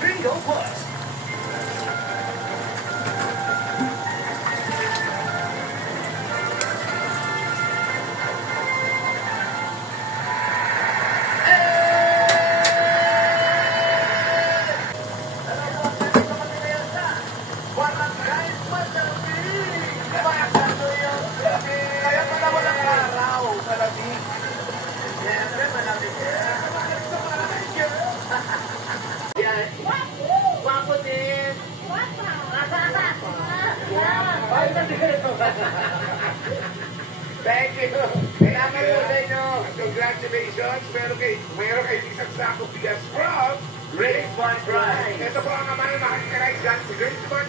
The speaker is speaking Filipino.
Bingo Plus. Kaya pala walang araw sa lamig. Siyempre, malamig yan. Yan. Wapo din. Ay, nandito. Thank you. Kailangan po sa inyo. Congratulations. Mayroon kayo isang sakong bigas from Grace Bond Pride. Ito po ang naman ng nakakikaray dyan si Grace Bond.